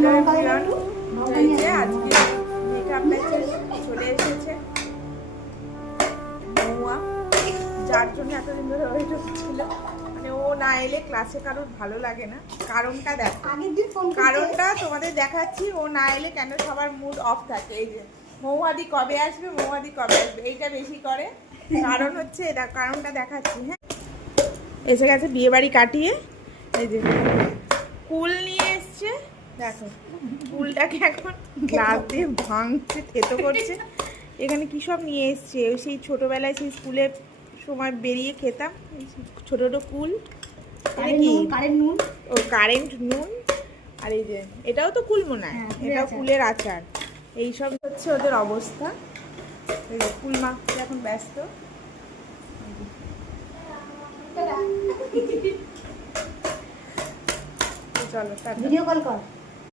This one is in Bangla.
আজকে মেকআপ ম্যাচে চলে এসেছে মহুয়া, যার জন্য এতদিন ধরে ওয়েট হচ্ছিল। মানে ও না এলে ক্লাসে কারোর ভালো লাগে না। কারণটা দেখো, কারণটা তোমাদের দেখাচ্ছি। ও না এলে কেন সবার মুড অফ থাকে। এই যে মহুয়াদি কবে আসবে, মহুয়াদি কবে আসবে, এইটা বেশি করে। কারণ হচ্ছে এটা, কারণটা দেখাচ্ছি। হ্যাঁ, এসে গেছে বিয়ে বাড়ি কাটিয়ে। এই যে কুল নিয়ে এসছে, দেখো কুলটাকে এখন গ্লাস দিয়ে ভাঙছে, থেতো করছে। এখানে কী সব নিয়ে এসছে, সেই ছোটোবেলায় সেই স্কুলের সময় বেরিয়ে খেতাম ছোটো ছোটো কুল। এটা কি? ও কারেন্ট নুন। আর এই যে এটাও তো কুল মনে হয়, এটাও কুলের আচার। এইসব হচ্ছে ওদের অবস্থা। এই যে কুল মাখতে এখন ব্যস্ত। চলো, ভিডিও কল কর।